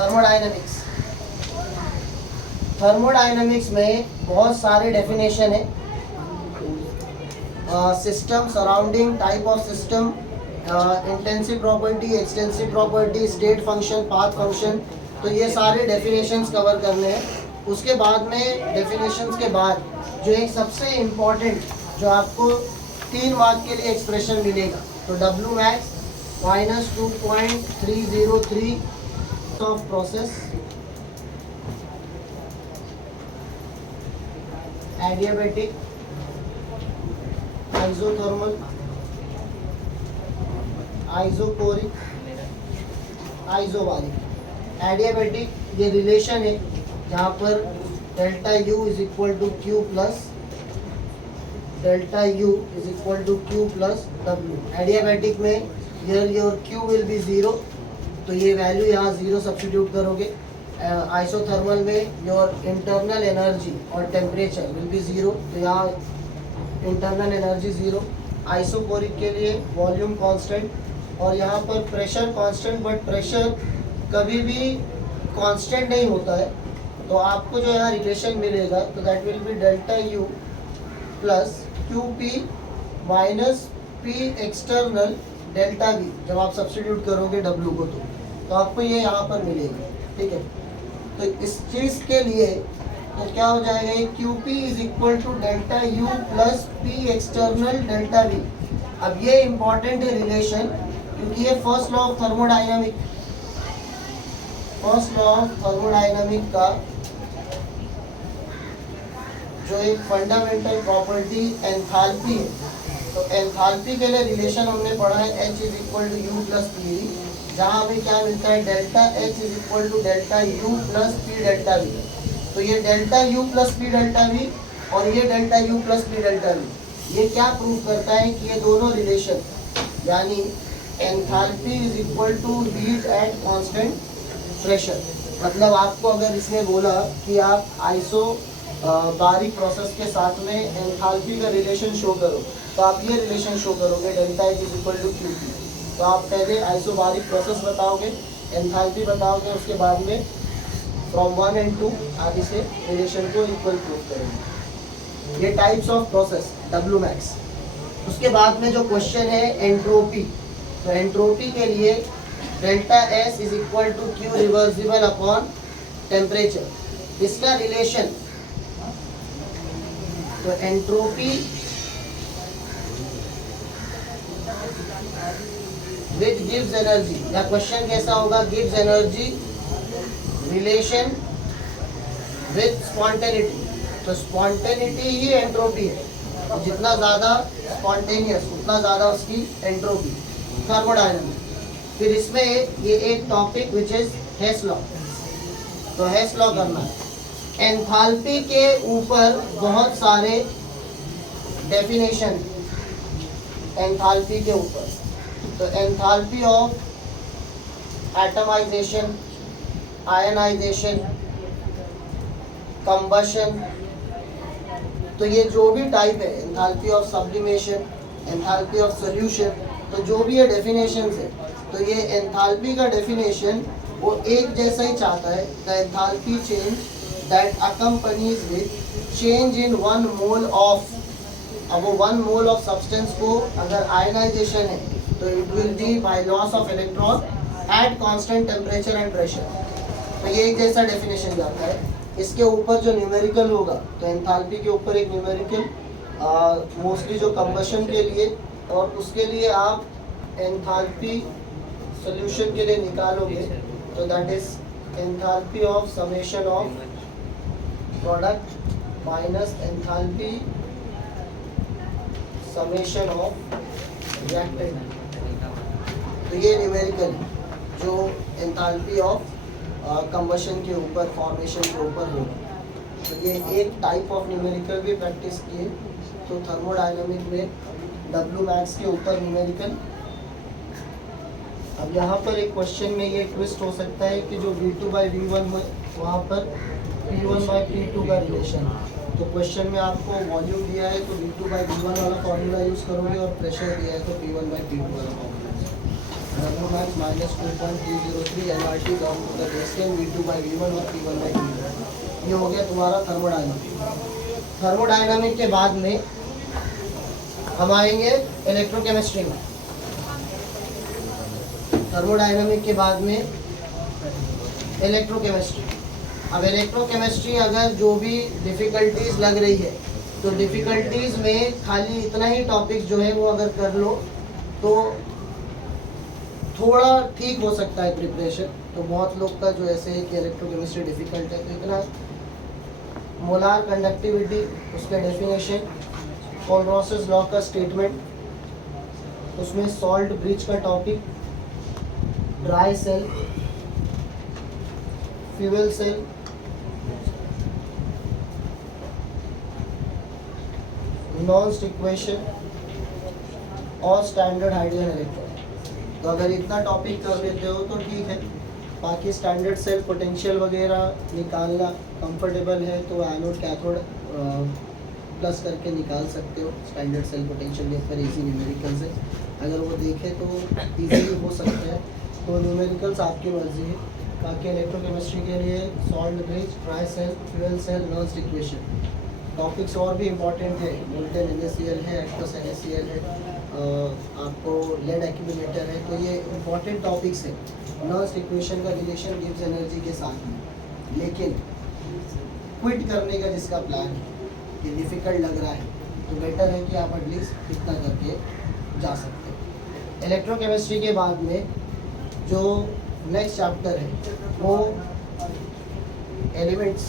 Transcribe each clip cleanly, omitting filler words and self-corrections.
Thermodynamics. Thermodynamics में बहुत सारे डेफिनेशन है। System, surrounding, type of system, intensive property, extensive property, state function, path function, तो ये सारे डेफिनेशंस कवर करने हैं। उसके बाद में डेफिनेशंस के बाद जो एक सबसे इम्पॉर्टेंट जो आपको 3 मार्क के लिए एक्सप्रेशन मिलेगा, तो W max -2.303 of process, adiabatic, isothermal, isochoric, isobaric. Adiabatic ये रिलेशन है जहाँ पर delta U is equal to Q plus W. Adiabatic में here your Q will be 0, तो ये वैल्यू यहाँ 0 सब्स्टिट्यूट करोगे। आइसोथर्मल में योर इंटरनल एनर्जी और टेम्परेचर विल बी 0, तो यहाँ इंटरनल एनर्जी 0। आइसोकोरिक के लिए वॉल्यूम कांस्टेंट, और यहाँ पर प्रेशर कांस्टेंट, बट प्रेशर कभी भी कांस्टेंट नहीं होता है, तो आपको जो यहाँ रिलेशन मिलेगा तो that will be delta U plus Q P minus P external delta we. जब आप सब्स्टिट्यूट करोगे डब्ल्यू को तो आपको ये यहाँ पर मिलेगा। ठीक है, तो इस चीज़ के लिए तो क्या हो जाएगा, ये Q P is equal to delta U plus P external delta V. अब ये इंपॉर्टेंट है रिलेशन, क्योंकि ये फर्स्ट लॉ ऑफ थर्मोडायनामिक का जो एक फंडामेंटल प्रॉपर्टी एंथैल्पी है, तो एंथैल्पी के लिए रिलेशन हमने पढ़ा है H is equal to U plus P V, जहाँ हमें क्या मिलता है, delta H is equal to delta U plus P delta V. तो ये delta U plus P delta V और ये delta U plus P delta V, ये क्या प्रूव करता है कि ये दोनों रिलेशन, यानी enthalpy is equal to heat at constant pressure. मतलब आपको अगर इसने बोला कि आप आइसो बारिक प्रोसेस के साथ में एंथैल्पी का रिलेशन शो करो, तो आप ये रिलेशन शो करोगे delta H is equal to Q P. तो आप पहले आइसोबारिक प्रोसेस बताओगे, एंथैल्पी बताओगे, उसके बाद में फ्रॉम 1 and 2 आदि से रिलेशन को इक्वल प्रूव करेंगे। ये types of process W max. उसके बाद में जो क्वेश्चन है एंट्रोपी, तो एंट्रोपी के लिए delta S is equal to Q reversible upon temperature. इसका रिलेशन, तो एंट्रोपी विच गिव्स एनर्जी, या क्वेश्चन कैसा होगा, गिव्स एनर्जी रिलेशन विथ स्पॉन्टेनिटी। तो स्पॉन्टेनिटी ही एंट्रोपी है, तो जितना ज़्यादा स्पॉन्टेनियस उतना ज़्यादा उसकी एंट्रोपी, थर्मोडायनामिक। फिर इसमें ये एक टॉपिक विच इज हेस लॉ, तो हेस लॉ करना है। एंथैल्पी के ऊपर बहुत सारे डेफिनेशन एंथैल्पी के ऊपर, तो enthalpy of atomisation, ionisation, combustion, तो ये जो भी टाइप है, enthalpy of sublimation, enthalpy of solution, तो जो भी ये डेफिनेशंस है, तो ये एंथैल्पी का डेफिनेशन वो एक जैसा ही चाहता है, the enthalpy change that accompanies with change in 1 mole of. अब वो 1 मोल ऑफ सब्सटेंस को अगर आयनाइजेशन है तो it will be by loss of electron at constant temperature and pressure. तो ये एक जैसा डेफिनेशन जाता है। इसके ऊपर जो न्यूमेरिकल होगा, तो एंथैल्पी के ऊपर एक न्यूमेरिकल मोस्टली जो कंबशन के लिए, और उसके लिए आप एंथैल्पी सॉल्यूशन के लिए निकालोगे, तो that is enthalpy of summation of product minus enthalpy summation of reactant. तो ये न्यूमेरिकल जो एंथैल्पी ऑफ कंबशन के ऊपर, फॉर्मेशन के ऊपर होगा, तो ये एक टाइप ऑफ न्यूमेरिकल भी प्रैक्टिस किए। तो थर्मोडायनामिक में डब्ल्यू मैक्स के ऊपर न्यूमेरिकल। अब यहाँ पर एक क्वेश्चन में ये ट्विस्ट हो सकता है कि जो V2 by V1 है वहाँ पर P1 by P2 का रिलेशन। तो क्वेश्चन में आपको वॉल्यूम दिया है तो V2 by V1 वाला फॉर्मूला यूज़ करोगे, और प्रेशर दिया है तो P1 by P2 वाला formula. W max minus 2.303 nRT down to the base 10 V2 by V1 और P1 by P1। ये हो गया तुम्हारा थर्मोडायनामिक। थर्मोडायनामिक के बाद में हम आएंगे इलेक्ट्रोकेमिस्ट्री में। थर्मोडायनामिक के बाद में इलेक्ट्रोकेमिस्ट्री। अब इलेक्ट्रोकेमिस्ट्री अगर जो भी डिफ़िकल्टीज लग रही है तो डिफ़िकल्टीज में खाली इतना ही टॉपिक जो है वो अगर कर लो तो थोड़ा ठीक हो सकता है प्रिपरेशन। तो बहुत लोग का जो ऐसे है कि इलेक्ट्रोकेमिस्ट्री डिफ़िकल्ट है, तो इतना मोलार कंडक्टिविटी, उसके डेफिनेशन, कोलरॉसस लॉ का स्टेटमेंट, उसमें सॉल्ट ब्रिज का topic, dry cell, fuel cell, Nernst equation और स्टैंडर्ड हाइड्रोजन इलेक्ट्रॉन। तो अगर इतना टॉपिक कर लेते हो तो ठीक है। बाकी स्टैंडर्ड सेल पोटेंशियल वगैरह निकालना कंफर्टेबल है तो एनोड कैथोड प्लस करके निकाल सकते हो। स्टैंडर्ड सेल पोटेंशियल ये पर इजी न्यूमेरिकल्स है, अगर वो देखें तो इजीली हो सकता है। तो न्यूमेरिकल्स आपकी मर्जी है। बाकी इलेक्ट्रोकेमिस्ट्री के लिए salt bridge, dry cell, fuel cell, Nernst equation topics और भी इम्पॉर्टेंट है। मोल्टेन NaCl है, एक्वस NaCl है, आपको लेड एक्यूमुलेटर है, तो ये इम्पॉर्टेंट टॉपिक्स है। नॉन्स्ट इक्वेशन का रिलेशन गिव्स एनर्जी के साथ में। लेकिन क्विट करने का जिसका प्लान है कि डिफ़िकल्ट लग रहा है तो बेटर है कि आप एटलीस्ट इतना करके जा सकते हैं। इलेक्ट्रोकेमिस्ट्री के बाद में जो नेक्स्ट चैप्टर है वो एलिमेंट्स,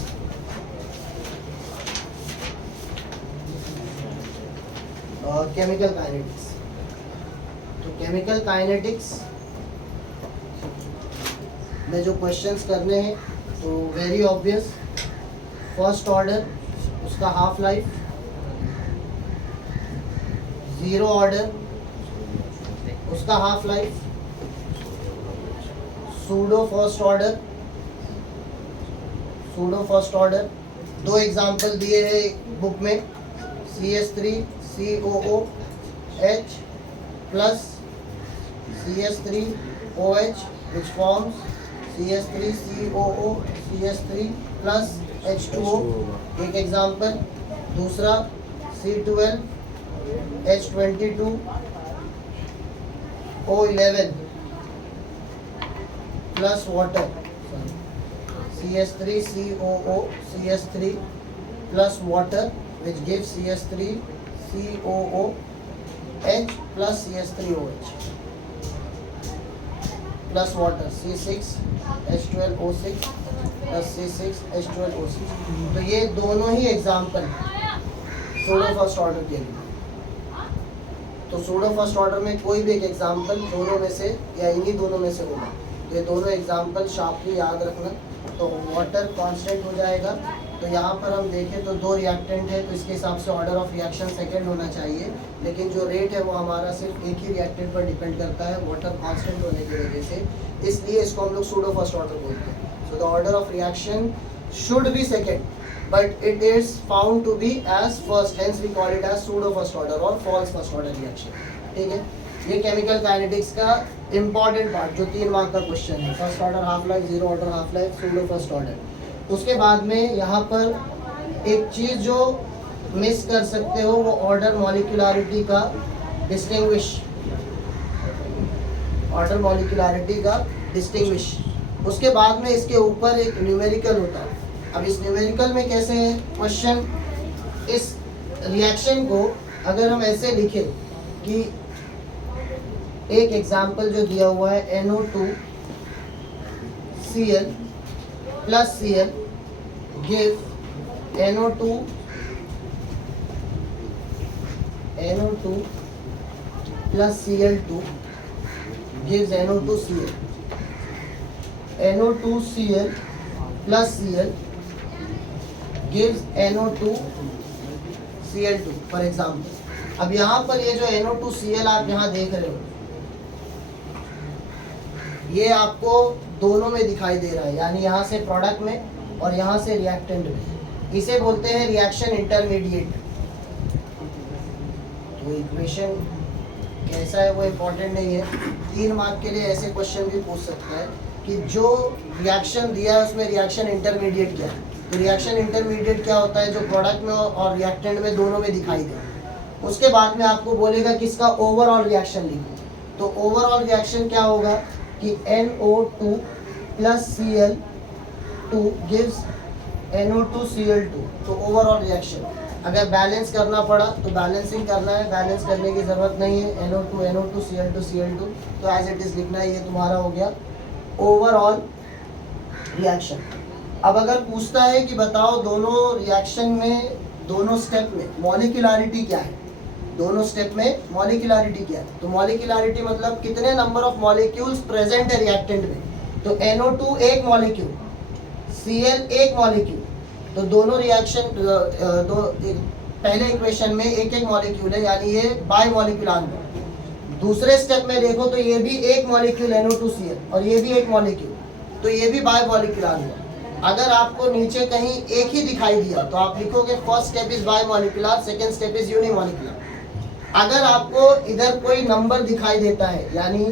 केमिकल काइनेटिक्स। तो केमिकल काइनेटिक्स में जो क्वेश्चंस करने हैं तो वेरी ऑब्वियस, फर्स्ट ऑर्डर उसका हाफ लाइफ, ज़ीरो ऑर्डर उसका half life, pseudo first order, pseudo first order. दो एग्जाम्पल दिए हैं बुक में, CH3COOH plus CH3OH which forms CH3COO CH3 plus H2O, एक एग्जाम्पल। दूसरा C12H22O11 plus water, CH3COO CH3 plus water which gives CH3COOH plus CH3OH plus water C6H12O6 plus C6H12O6। तो ये दोनों ही example pseudo first order के लिए। तो pseudo first order में कोई भी एक एग्जाम्पल दोनों में से या इन्हीं दोनों में से होगा। तो ये दोनों एग्जाम्पल शार्पली याद रखना। तो वाटर कांस्टेंट हो जाएगा। तो यहाँ पर हम देखें तो दो रिएक्टेंट है तो इसके हिसाब से ऑर्डर ऑफ रिएक्शन सेकंड होना चाहिए, लेकिन जो रेट है वो हमारा सिर्फ एक ही रिएक्टेंट पर डिपेंड करता है वाटर कांस्टेंट होने की वजह से, इसलिए इसको हम लोग सूडो फर्स्ट ऑर्डर बोलते हैं। So the order of reaction should be second but it is found to be as first, hence we call it as pseudo first order और फॉल्स फर्स्ट ऑर्डर रिएक्शन। ठीक है, ये chemical kinetics का important part जो 3 mark का question है। First order half life, zero order half life, pseudo first order. उसके बाद में यहाँ पर एक चीज़ जो मिस कर सकते हो वो ऑर्डर मॉलिक्यूलरिटी का डिस्टिंग्विश, ऑर्डर मॉलिक्यूलरिटी का डिस्टिंग्विश। उसके बाद में इसके ऊपर एक न्यूमेरिकल होता है। अब इस न्यूमेरिकल में कैसे है क्वेश्चन, इस रिएक्शन को अगर हम ऐसे लिखें कि एक एग्जाम्पल जो दिया हुआ है NO2Cl plus Cl give NO2 plus Cl2 gives NO2Cl, NO2Cl plus Cl gives NO2Cl2 for example. अब यहाँ पर ये जो NO2Cl आप यहाँ देख रहे हो ये आपको दोनों में दिखाई दे रहा है, यानी यहाँ से प्रोडक्ट में और यहाँ से रिएक्टेंट में। इसे बोलते हैं रिएक्शन इंटरमीडिएट। तो इक्वेशन कैसा है वो इम्पोर्टेंट नहीं है, 3 मार्क के लिए ऐसे क्वेश्चन भी पूछ सकता है कि जो रिएक्शन दिया है उसमें रिएक्शन इंटरमीडिएट क्या है। तो रिएक्शन इंटरमीडिएट क्या होता है, जो प्रोडक्ट में और रिएक्टेंट में दोनों में दिखाई दे। उसके बाद में आपको बोलेगा कि इसका ओवरऑल रिएक्शन लिखो। तो ओवरऑल रिएक्शन क्या होगा कि NO2 plus Cl2 gives NO2Cl2। तो ओवरऑल रिएक्शन अगर बैलेंस करना पड़ा तो बैलेंसिंग करना है, बैलेंस करने की ज़रूरत नहीं है। NO2 Cl2 तो एज इट इज़ लिखना है। ये तुम्हारा हो गया ओवरऑल रिएक्शन। अब अगर पूछता है कि बताओ दोनों रिएक्शन में, दोनों स्टेप में मॉलिक्यूलरिटी क्या है, दोनों स्टेप में मॉलिक्यूलरिटी क्या है। तो मॉलिक्यूलरिटी मतलब कितने नंबर ऑफ मॉलिक्यूल्स प्रेजेंट है रिएक्टेंट में। तो NO2 एक मॉलिक्यूल, Cl एक मॉलिक्यूल। तो दोनों रिएक्शन पहले इक्वेशन में एक एक मॉलिक्यूल है, यानी ये बाय मॉलिक्यूलर है। दूसरे स्टेप में देखो तो ये भी एक मॉलिक्यूल NO2Cl और ये भी एक मॉलिक्यूल, तो ये भी बाय मॉलिक्यूलर है। अगर आपको नीचे कहीं एक ही दिखाई दिया तो आप लिखोगे first step is by molecular, second step is unimolecular. अगर आपको इधर कोई नंबर दिखाई देता है, यानी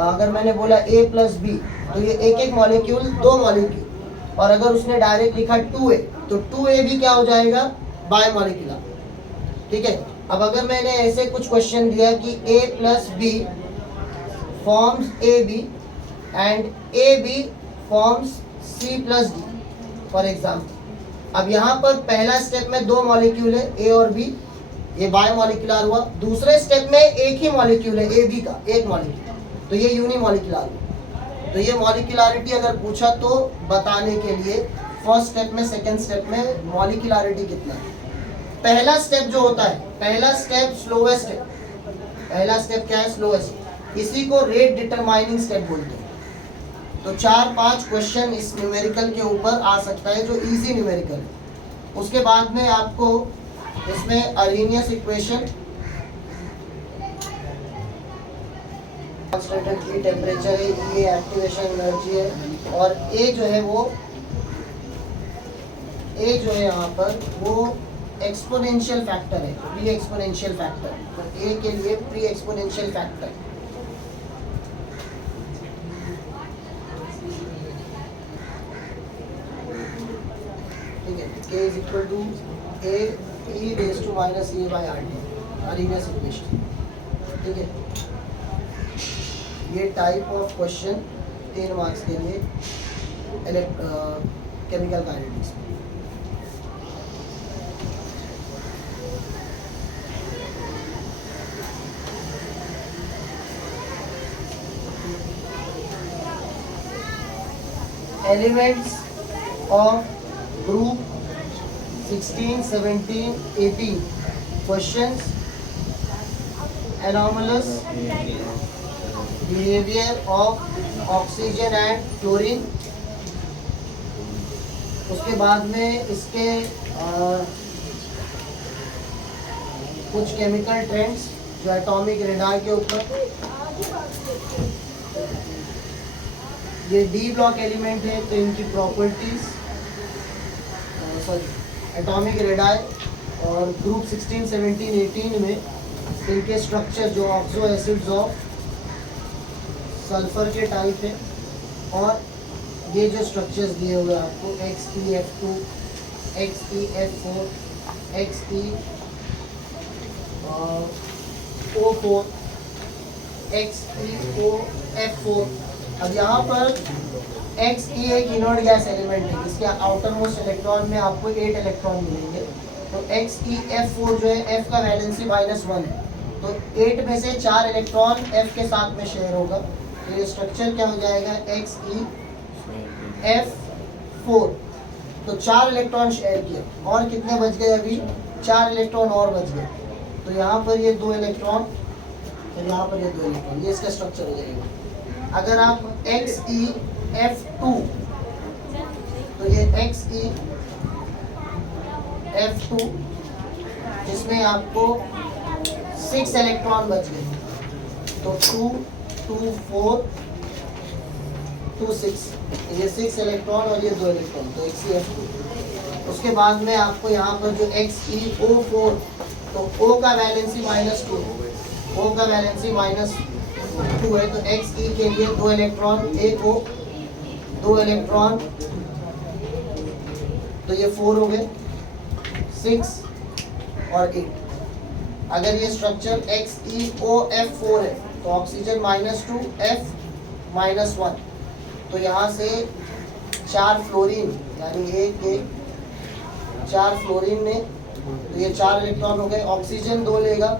अगर मैंने बोला A प्लस B, तो ये एक एक मॉलिक्यूल, दो मॉलिक्यूल। और अगर उसने डायरेक्ट लिखा 2A, तो 2A भी क्या हो जाएगा, बाय मॉलिक्यूलर। ठीक है। अब अगर मैंने ऐसे कुछ क्वेश्चन दिया कि A plus B forms AB and AB forms C plus D for example. अब यहाँ पर पहला स्टेप में दो मॉलिक्यूल है A और B, ये बाय मॉलिक्यूलर हुआ। दूसरे स्टेप में एक ही मॉलिक्यूल है AB का, एक मॉलिक्यूल, तो ये यूनिमॉलिक्यूलर हुआ। तो ये मॉलिक्यूलरिटी अगर पूछा तो बताने के लिए फर्स्ट स्टेप में, सेकंड स्टेप में मॉलिक्यूलरिटी कितना है। पहला स्टेप जो होता है, पहला स्टेप स्लोवेस्ट है। पहला स्टेप क्या है, स्लोवेस्ट। इसी को रेट डिटरमाइनिंग स्टेप बोलते हैं। तो 4-5 क्वेश्चन इस न्यूमेरिकल के ऊपर आ सकता है जो इजी न्यूमेरिकल है। उसके बाद में आपको इसमें अरेनियस इक्वेशन, कॉन्स्टेंट की टेम्परेचर है, ये एक्टिवेशन एनर्जी है, और ए जो है वो, ए जो है यहाँ पर वो एक्सपोनेंशियल फैक्टर है, प्री एक्सपोनेंशियल फैक्टर। तो ए के लिए प्री एक्सपोनेंशियल फैक्टर, ठीक है, k is equal to a e raise to minus a by R T, Arrhenius equation. ठीक है, ये टाइप ऑफ क्वेश्चन 3 मार्क्स के लिए केमिकल काइनेटिक्स में। Elements of group 16, 17, 18 questions, anomalous behaviour of oxygen and chlorine. उसके बाद में इसके कुछ केमिकल ट्रेंड्स जो एटॉमिक रेडार के ऊपर। ये डी ब्लॉक एलिमेंट है तो इनकी प्रॉपर्टीज, सॉरी एटॉमिक रेडार, और ग्रुप 16, 17, 18 में इनके स्ट्रक्चर जो ऑक्सो एसिड्स ऑफ सल्फर के टाइप है। और ये जो स्ट्रक्चर्स दिए हुए आपको XeF2, XeF4, XeO4, XeOF4। अब यहाँ पर Xe एक इनर्ट गैस एलिमेंट है, इसके आउटर मोस्ट इलेक्ट्रॉन में आपको 8 इलेक्ट्रॉन मिलेंगे। तो XeF4 जो है F का वैलेंसी -1 है, तो 8 में से 4 इलेक्ट्रॉन F के साथ में शेयर होगा। तो ये स्ट्रक्चर क्या हो जाएगा, XeF4। तो 4 इलेक्ट्रॉन शेयर किए, और कितने बच गए, अभी 4 इलेक्ट्रॉन और बच गए। तो यहाँ पर ये 2 इलेक्ट्रॉन, तो यहाँ पर ये 2 इलेक्ट्रॉन, ये इसका स्ट्रक्चर हो जाएगा। अगर आप XeF2, तो ये XeF2 जिसमें आपको 6 इलेक्ट्रॉन बच गए, तो 2, 2, 4, 2, 6, ये 6 इलेक्ट्रॉन और ये 2 इलेक्ट्रॉन, तो XeF2। उसके बाद में आपको यहाँ पर जो XeO4, तो O का वैलेंसी -2, O का वैलेंसी -2 है, तो Xe के लिए 2 इलेक्ट्रॉन, एक O 2 इलेक्ट्रॉन, तो ये 4 हो गए, 6 और 8। अगर ये स्ट्रक्चर XeOF4 है तो ऑक्सीजन -2 F -1, तो यहाँ से 4 फ्लोरीन यानी एक 4 फ्लोरीन ने, तो ये 4 इलेक्ट्रॉन हो गए। ऑक्सीजन 2 लेगा,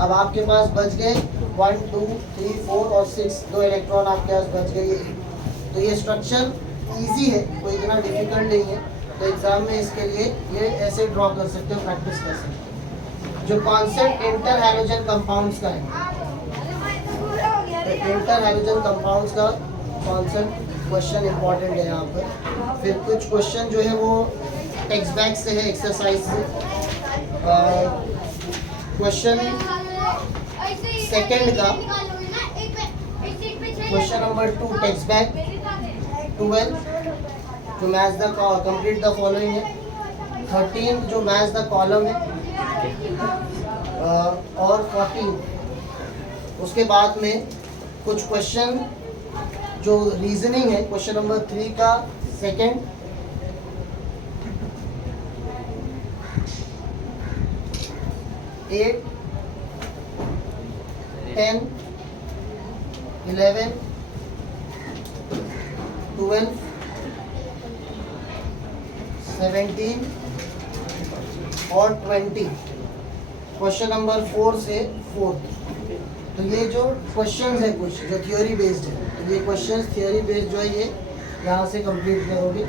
अब आपके पास बच गए 1 2 3 4 और 6, 2 इलेक्ट्रॉन आपके पास बच गए। तो ये स्ट्रक्चर इजी है, कोई इतना डिफिकल्ट नहीं है, तो एग्जाम में इसके लिए ये ऐसे ड्रॉ कर सकते हो, प्रैक्टिस कर सकते हो। जो कॉन्सेप्ट इंटर हैलोजन कंपाउंड्स का है, तो इंटर हैलोजन कंपाउंड्स का कॉन्सेप्ट क्वेश्चन इंपॉर्टेंट है यहाँ पर। फिर कुछ क्वेश्चन जो है वो टेक्स्ट बैक से है, एक्सरसाइज से। क्वेश्चन सेकंड का क्वेश्चन नंबर 2 टेक्स्ट बैक 12 जो match the complete the following है, 13 जो मैच द कॉलम है, और 14 उसके बाद में कुछ क्वेश्चन जो रीजनिंग है। क्वेश्चन नंबर 3 का सेकंड, 8 10 11 12 17 और 20। क्वेश्चन नंबर 4 से 4। तो ये जो क्वेश्चंस है कुछ जो थ्योरी बेस्ड है, तो ये क्वेश्चंस थ्योरी बेस्ड जो है ये यहाँ से कंप्लीट करोगे।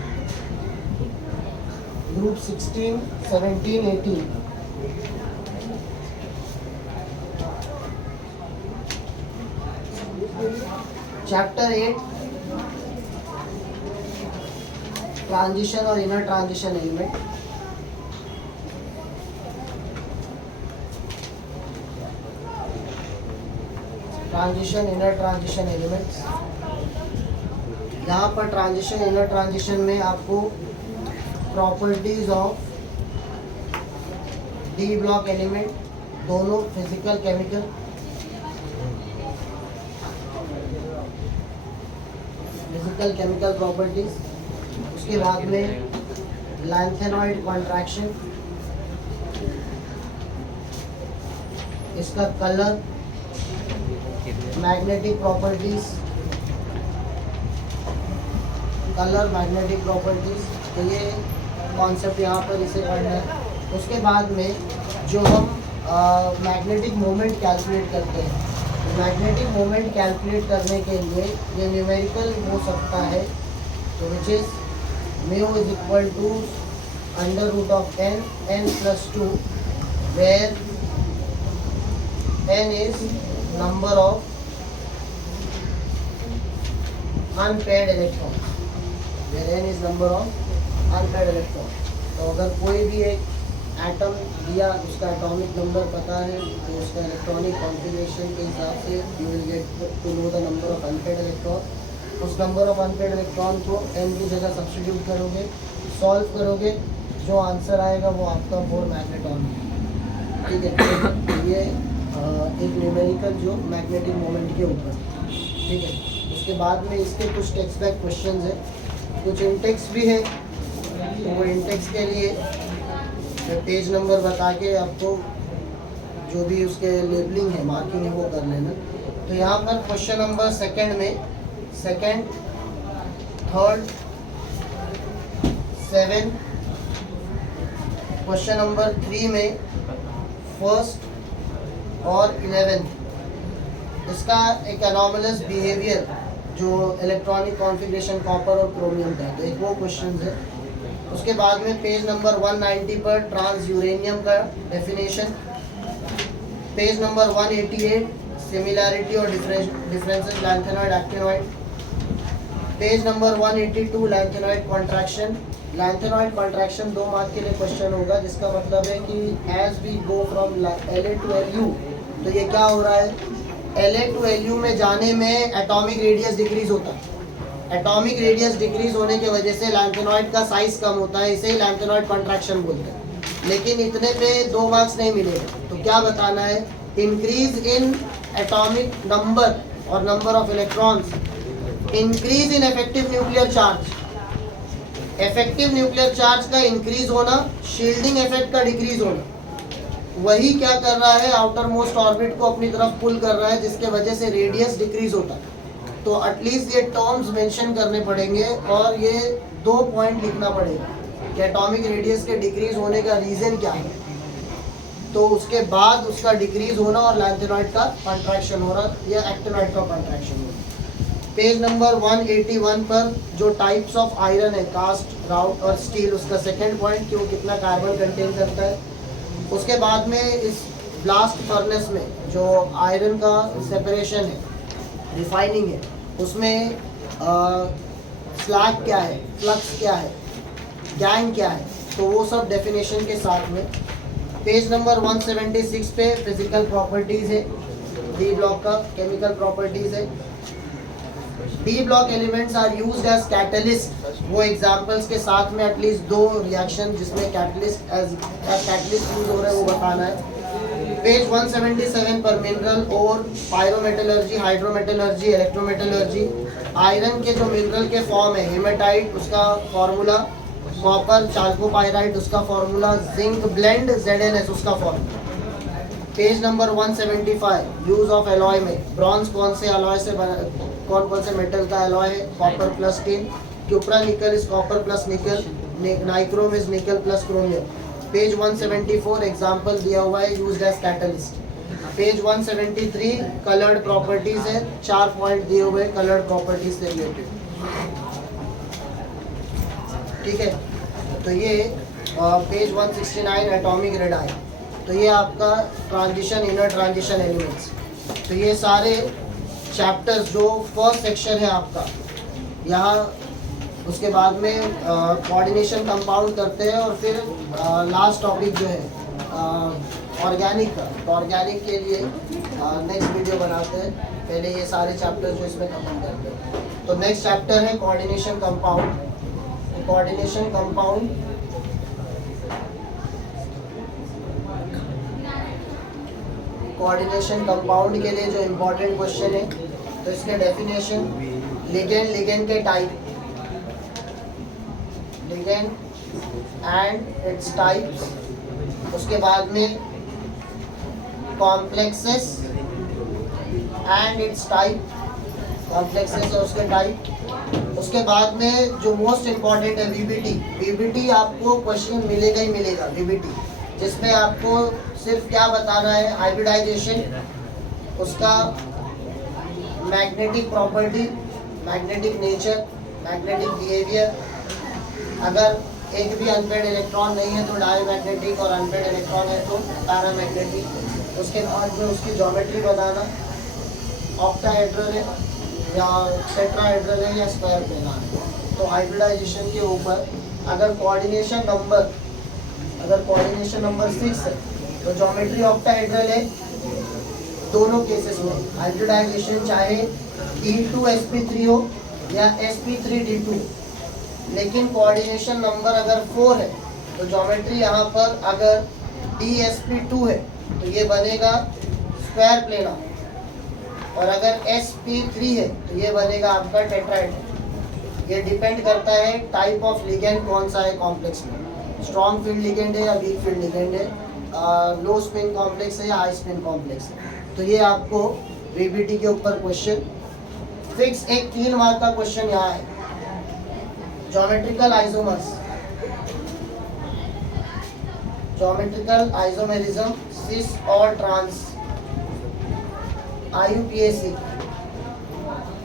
ग्रुप 16 17 18। चैप्टर 8 ट्रांजिशन और inner transition element. Transition inner transition elements. यहाँ पर ट्रांजिशन इनर ट्रांजिशन में आपको properties of D block element, दोनों physical chemical, physical chemical properties, उसके बाद में लैंथेनॉइड कॉन्ट्रैक्शन, इसका colour, magnetic properties, colour magnetic properties, तो ये कॉन्सेप्ट यहाँ पर इसे पढ़ना है। उसके बाद में जो हम मैग्नेटिक मोमेंट कैलकुलेट करते हैं, मैग्नेटिक मोमेंट कैलकुलेट करने के लिए ये न्यूमेरिकल हो सकता है, तो which is mu is equal to √n plus 2, where n is number of unpaired electrons, where n is number of unpaired electrons। तो अगर कोई भी एक एटम दिया, उसका एटॉमिक नंबर पता है, तो उसका इलेक्ट्रॉनिक कॉन्फ़िगरेशन के हिसाब से you will get to know the number of unpaired electron. उस नंबर ऑफ अनपेयर्ड इलेक्ट्रॉन को n की जगह सब्स्टिट्यूट करोगे, सॉल्व करोगे, जो आंसर आएगा वो आपका 4 मैग्नेटॉन है। ठीक है, ये एक न्यूमेरिकल जो मैग्नेटिक मोमेंट के ऊपर, ठीक है। उसके बाद में इसके कुछ टेक्स्ट बैक क्वेश्चन है, कुछ इंटेक्स भी है, तो वो इंटेक्स के लिए पेज नंबर बता के आपको जो भी उसके लेबलिंग है, मार्किंग है, वो कर लेना। तो यहाँ पर क्वेश्चन नंबर सेकंड में सेकंड, थर्ड, 7, क्वेश्चन नंबर 3 में फर्स्ट और 11, इसका एक एनॉमलस बिहेवियर जो इलेक्ट्रॉनिक कॉन्फ़िगरेशन कॉपर और क्रोमियम का है, तो एक वो क्वेश्चन है। उसके बाद में पेज नंबर 190 पर ट्रांस यूरेनियम का डेफिनेशन, पेज नंबर 188 सिमिलैरिटी और differences lanthanoid actinoid, page number 182 lanthanoid contraction. Lanthanoid contraction 2 mark के लिए क्वेश्चन होगा, जिसका मतलब है कि as we go from La to Lu, तो ये क्या हो रहा है, La to Lu में जाने में एटॉमिक रेडियस डिक्रीज होता है। एटॉमिक रेडियस डिक्रीज होने की वजह से लैंथेनॉइड का साइज कम होता है, इसे लैंथेनॉइड कॉन्ट्रैक्शन बोलते हैं। लेकिन इतने पे 2 मार्क्स नहीं मिलेगा, तो क्या बताना है, increase in atomic number or number of electrons, increase in effective nuclear charge. Effective nuclear charge का इंक्रीज होना, शील्डिंग इफेक्ट का डिक्रीज होना, वही क्या कर रहा है, आउटर मोस्ट ऑर्बिट को अपनी तरफ पुल कर रहा है, जिसके वजह से रेडियस डिक्रीज होता है। तो एटलीस्ट ये टर्म्स मेंशन करने पड़ेंगे और ये 2 पॉइंट लिखना पड़ेगा कि एटॉमिक रेडियस के डिक्रीज होने का रीजन क्या है। तो उसके बाद उसका डिक्रीज होना और लैंथेनॉइड का कॉन्ट्रैक्शन हो रहा या एक्टिनॉइड का कॉन्ट्रैक्शन हो रहा। पेज नंबर 181 पर जो टाइप्स ऑफ आयरन है, कास्ट, ग्राउट और स्टील, उसका सेकंड पॉइंट कि वो कितना कार्बन कंटेन करता है। उसके बाद में इस ब्लास्ट फर्नेस में जो आयरन का सेपरेशन है, रिफाइनिंग है, उसमें स्लैग क्या है, फ्लक्स क्या है, गैंग क्या है, तो वो सब डेफिनेशन के साथ में। पेज नंबर 176 पे फिजिकल प्रॉपर्टीज़ है, डी ब्लॉक का केमिकल प्रॉपर्टीज़ है। D block elements are used as catalyst, वो एग्जांपल्स के साथ में एटलीस्ट 2 रिएक्शन जिसमें कैटलिस्ट एज कैटलिस्ट यूज हो रहा है वो बताना है। पेज 177 पर मिनरल और पायरोमेटलर्जी, हाइड्रोमेटलर्जी, इलेक्ट्रोमेटलर्जी, आयरन के जो मिनरल के फॉर्म है, हेमेटाइट उसका फॉर्मूला, कॉपर चाल्कोपाइराइट उसका फॉर्मूला, जिंक ब्लेंड ZnS उसका formula. Page number 175 use of alloy में ब्रॉन्ज कौन से एलॉय से कौन से मेटल का एलॉय है, copper plus tin, cupronickel is copper plus nickel, nichrome is nickel plus chromium. Page 174 example दिया हुआ है used as catalyst. Page 173 coloured properties है, 4 पॉइंट दिए हुए कलर्ड प्रॉपर्टीज से रिलेटेड, ठीक है। तो ये पेज 169 एटॉमिक रेडाई, तो ये आपका ट्रांजिशन, इनर ट्रांजिशन एलिमेंट्स। तो ये सारे चैप्टर्स जो फर्स्ट सेक्शन है आपका यहाँ, उसके बाद में कोऑर्डिनेशन कंपाउंड करते हैं और फिर लास्ट टॉपिक जो है ऑर्गेनिक का, तो ऑर्गेनिक के लिए नेक्स्ट वीडियो बनाते हैं। पहले ये सारे चैप्टर्स जो इसमें खत्म करते हैं। तो नेक्स्ट चैप्टर है coordination compound. Coordination compound coordination compound के लिए जो इम्पोर्टेंट क्वेश्चन है, तो इसके डेफिनेशन, लिगेंड, लिगेंड के type, ligand and its types, उसके बाद में complexes and it's type, complexes और उसके टाइप। उसके बाद में जो मोस्ट इम्पॉर्टेंट है वीबीटी। वीबीटी आपको क्वेश्चन मिलेगा ही मिलेगा, वीबीटी, जिसमें आपको सिर्फ क्या बताना है, हाइब्रिडाइजेशन, उसका magnetic property, magnetic nature, magnetic behaviour, अगर एक भी अनपेड इलेक्ट्रॉन नहीं है तो डायमैग्नेटिक, और अनपेड इलेक्ट्रॉन है तो पैरामैग्नेटिक। उसके बाद में उसकी ज्योमेट्री बताना, ऑक्टाहेड्रल है या टेट्राहेड्रल है या स्क्वायर प्लेनार है। तो हाइब्रिडाइजेशन के ऊपर अगर कोऑर्डिनेशन नंबर 6 है तो ज्योमेट्री ऑक्टाहेड्रल है दोनों केसेस में। हाइब्रिडाइजेशन चाहे D2sp3 हो या sp3d2, लेकिन कोऑर्डिनेशन नंबर अगर 4 है तो ज्योमेट्री यहाँ पर अगर dsp2 है तो ये बनेगा स्क्वायर प्लेनार, और अगर sp3 है तो ये बनेगा आपका टेट्राहेड्रल। ये डिपेंड करता है टाइप ऑफ लिगेंड कौन सा है कॉम्प्लेक्स में, स्ट्रॉन्ग फील्ड लिगेंड है या वीक फील्ड लिगेंड है, लो स्पिन कॉम्प्लेक्स है या हाई स्पिन कॉम्प्लेक्स है। तो ये आपको वीबीटी के ऊपर क्वेश्चन फिक्स, एक 3 मार्क का क्वेश्चन यहाँ है। ज्योमेट्रिकल आइसोमर्स, ज्योमेट्रिकल आइसोमेरिज्म, सिस और ट्रांस,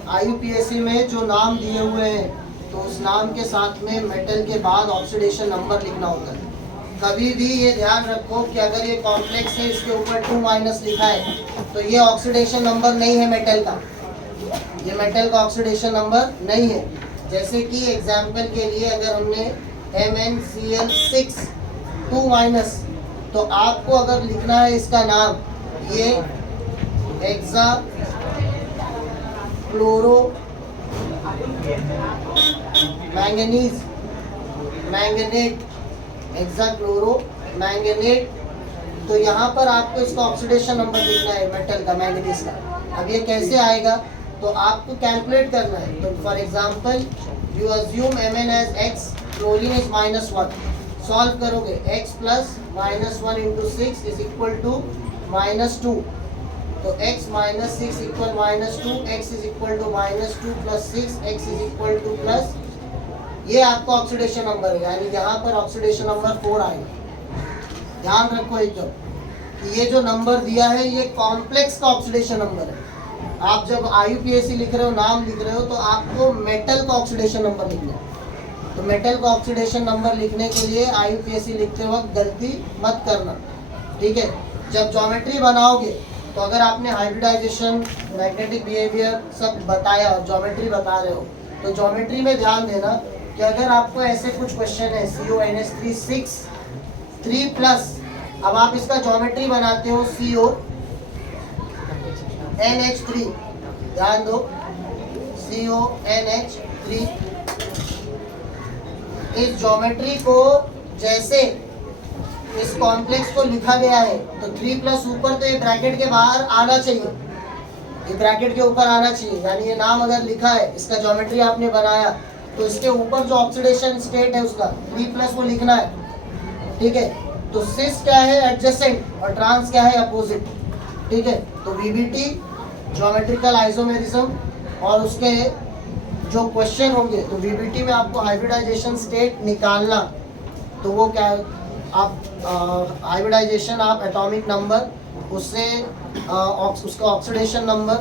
आईयूपीएसी में जो नाम दिए हुए हैं तो उस नाम के साथ में मेटल के बाद ऑक्सीडेशन नंबर लिखना होता है। कभी भी ये ध्यान रखो कि अगर ये कॉम्प्लेक्स है, इसके ऊपर 2- लिखा है तो ये ऑक्सीडेशन नंबर नहीं है मेटल का, ये मेटल का ऑक्सीडेशन नंबर नहीं है। जैसे कि एग्जाम्पल के लिए अगर हमने MnCl6 2- तो आपको अगर लिखना है इसका नाम, ये hexa chloro manganese, manganate, hexa chloro manganate तो यहाँ पर आपको इसका ऑक्सीडेशन नंबर लिखना है मेटल का, मैंगनीज का। अब ये कैसे आएगा, तो आपको कैलकुलेट करना है। तो for example you assume Mn as x, chlorine is -1। Solve करोगे x plus -1 into 6 is equal to -2। तो x minus 6 equal -2, x is equal to -2 plus 6, x is equal to plus, ये आपका ऑक्सीडेशन नंबर है, यानी यहाँ पर oxidation number 4 आएगा। ध्यान रखो एकदम कि ये जो नंबर दिया है ये कॉम्प्लेक्स का ऑक्सीडेशन नंबर है। आप जब IUPAC लिख रहे हो, नाम लिख रहे हो, तो आपको मेटल का ऑक्सीडेशन नंबर लिखना है। तो मेटल का ऑक्सीडेशन नंबर लिखने के लिए IUPAC लिखते वक्त गलती मत करना, ठीक है। जब ज्योमेट्री बनाओगे तो अगर आपने हाइब्रिडाइजेशन, मैग्नेटिक बिहेवियर सब बताया और ज्योमेट्री बता रहे हो, तो ज्योमेट्री में ध्यान देना कि अगर आपको ऐसे कुछ क्वेश्चन है CONH3 6 3 प्लस, अब आप इसका ज्योमेट्री बनाते हो CONH3, ध्यान दो CONH3, इस ज्योमेट्री को जैसे इस कॉम्प्लेक्स को लिखा गया है तो 3 प्लस ऊपर, तो ये ब्रैकेट के बाहर आना चाहिए, ये ब्रैकेट के ऊपर आना चाहिए। यानी ये नाम अगर लिखा है, इसका ज्योमेट्री आपने बनाया, तो इसके ऊपर जो ऑक्सीडेशन स्टेट है उसका 3 प्लस वो लिखना है, ठीक है। तो सिस क्या है, एडजेसेंट, और ट्रांस क्या है, अपोजिट, ठीक है। तो VBT ज्योमेट्रिकल आइसोमेरिज्म, और उसके जो क्वेश्चन होंगे, तो VBT में आपको हाइब्रिडाइजेशन स्टेट निकालना, तो वो क्या है, आप हाइब्रिडाइजेशन, आप एटॉमिक नंबर, उससे उसका ऑक्सीडेशन नंबर,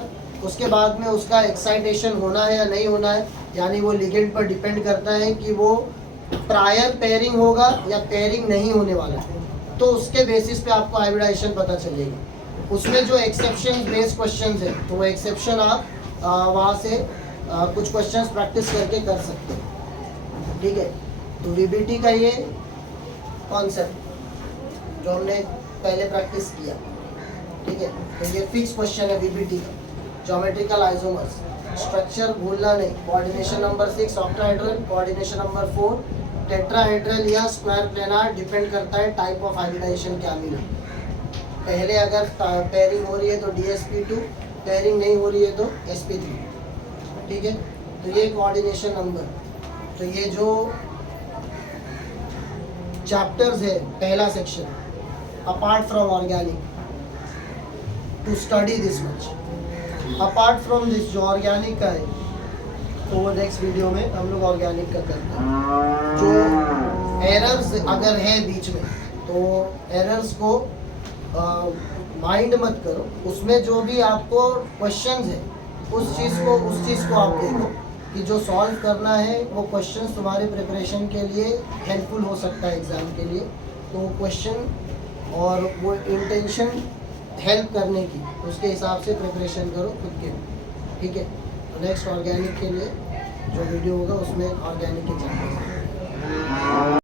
उसके बाद में उसका एक्साइटेशन होना है या नहीं होना है, यानी वो लिगेंड पर डिपेंड करता है कि वो प्रायर पेयरिंग होगा या पेयरिंग नहीं होने वाला है, तो उसके बेसिस पे आपको हाइब्रिडाइजेशन पता चलेगी। उसमें जो एक्सेप्शन बेस्ड क्वेश्चंस है, तो वो एक्सेप्शन आप वहाँ से कुछ क्वेश्चंस प्रैक्टिस करके कर सकते हैं, ठीक है। तो VBT का ये कॉन्सेप्ट जो हमने पहले प्रैक्टिस किया, ठीक है। तो ये फिक्स क्वेश्चन है VBT का, ज्योमेट्रिकल आइसोमर्स, स्ट्रक्चर भूलना नहीं। Coordination number 6 octahedral, coordination number 4 tetrahedral या स्क्वायर प्लेनार, डिपेंड करता है टाइप ऑफ हाइब्रिडाइजेशन क्या मिले। पहले अगर पेयरिंग हो रही है तो DsP2, पेयरिंग नहीं हो रही है तो sp3, ठीक है। तो ये कोऑर्डिनेशन नंबर, तो ये जो चैप्टर्स है, पहला section, apart from organic, to study this much. Apart from this जो ऑर्गेनिक का है, तो वो नेक्स्ट वीडियो में हम लोग ऑर्गेनिक का करते हैं। जो एरर्स अगर है बीच में, तो एरर्स को माइंड मत करो, उसमें जो भी आपको क्वेश्चंस है उस चीज़ को आप देखो कि जो सॉल्व करना है वो क्वेश्चंस तुम्हारे प्रिपरेशन के लिए हेल्पफुल हो सकता है एग्ज़ाम के लिए। तो वो क्वेश्चन और वो इंटेंशन हेल्प करने की, उसके हिसाब से प्रिपरेशन करो खुद के, ठीक है। तो नेक्स्ट ऑर्गेनिक के लिए जो वीडियो होगा उसमें ऑर्गेनिक के चैप्टर